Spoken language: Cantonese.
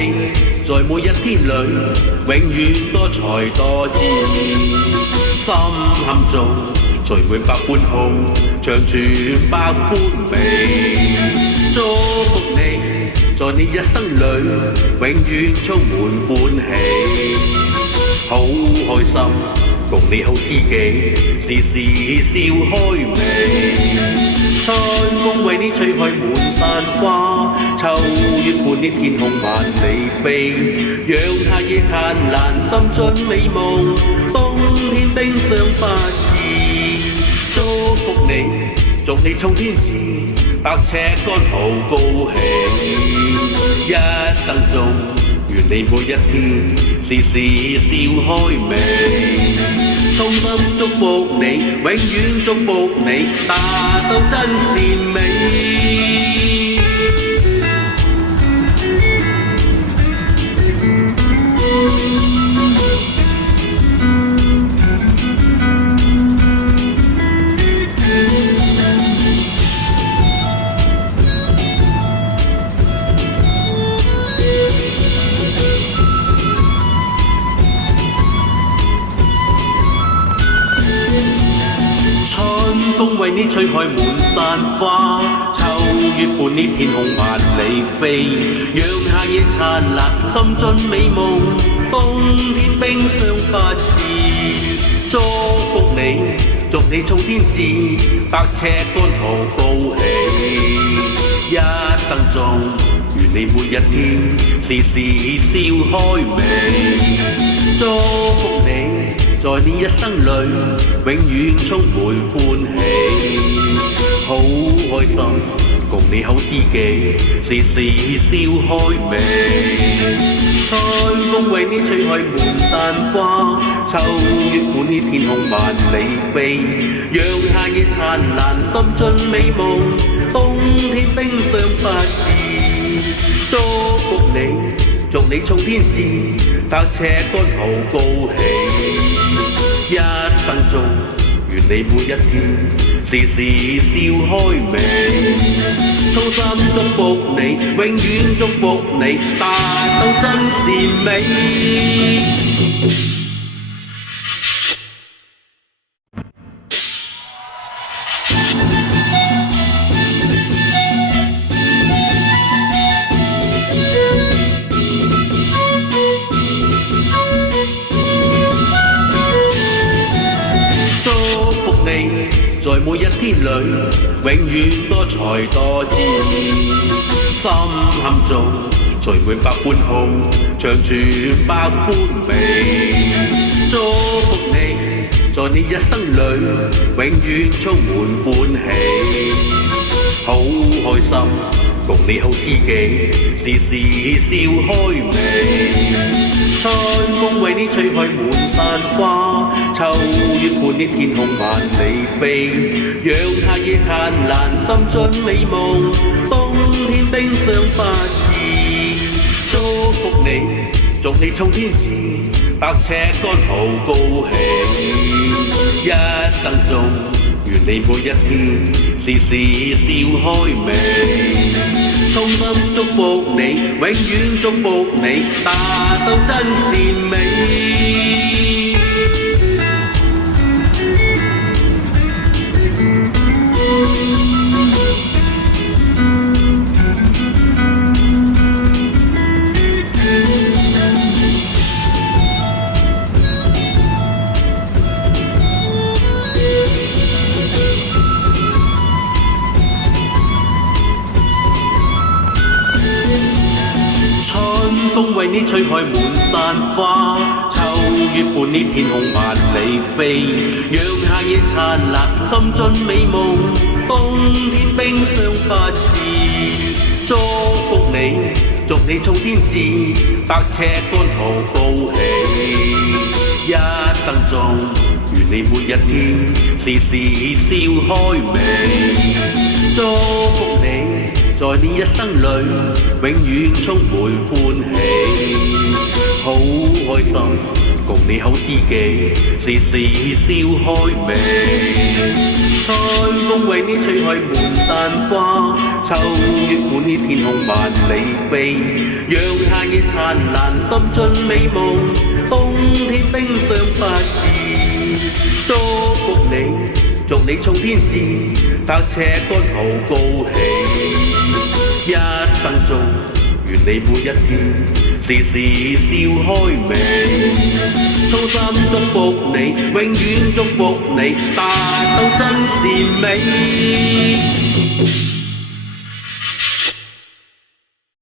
你，在每一天裏，永遠多才多姿，心坎中聚滿百般好，長存百般美。祝福你，在你一生裏，永遠充滿歡喜，好開心，共你好知己，時時笑開眉。春風為你吹開滿山花，秋月伴你天空萬里飛，讓夏夜燦爛，心盡美夢，冬天冰霜不至。祝福你，祝你衝天志，百尺竿途高興，一生中願你每一天時時笑開眉。衷心祝福你，永遠祝福你，達到真善美。風為你吹開滿山花，秋月伴你天空萬里飛，讓夏夜燦爛，心盡美夢，冬天冰霜不至。祝福你，祝你衝天志，百尺竿途高興，一生中願你每一天時時笑開眉。祝福你，在你一生裏，永遠充滿歡喜，好開心，共你好知己，時時笑開眉。春風為你吹開滿山花，秋月伴你天空萬里飛，讓夏夜燦爛，心盡美夢，冬天冰霜不至。祝福你，祝你衝天志，百尺竿途高興，一生中願你每一天時時笑開眉。衷心祝福你，永遠祝福你，達到真善美。在每一天裏，永遠多才多姿，心坎中聚滿百般好，長存百般美。祝福你，在你一生裏，永遠充滿歡喜，好開心，共你好知己，時時笑開眉。春風為你吹開滿山花，秋月伴你天空萬里飛，讓夏夜燦爛，心盡美夢，冬天冰霜不至。祝福你，祝你衝天志，百尺竿途高興，一生中願你每一天時時笑開眉。衷心祝福你，永遠祝福你，達到真善美。風為你吹開滿山花，秋月伴你天空萬里飛，讓夏夜燦爛，心盡美夢，冬天冰霜不至。祝福你，祝你衝天志，百尺竿途高興，一生中願你每一天時時笑開眉。祝福你，在你一生裏，永遠充滿歡喜，好開心，共你好知己，時時笑開眉。春風為你吹開滿山花，秋月滿天天空萬里飛，讓夏夜燦爛滲進美夢，冬天冰霜不至。祝福你，祝你衝天志，百尺竿頭高起，一生中願你每一天時時笑開眉，衷心祝福你，永遠祝福你，達到真善美。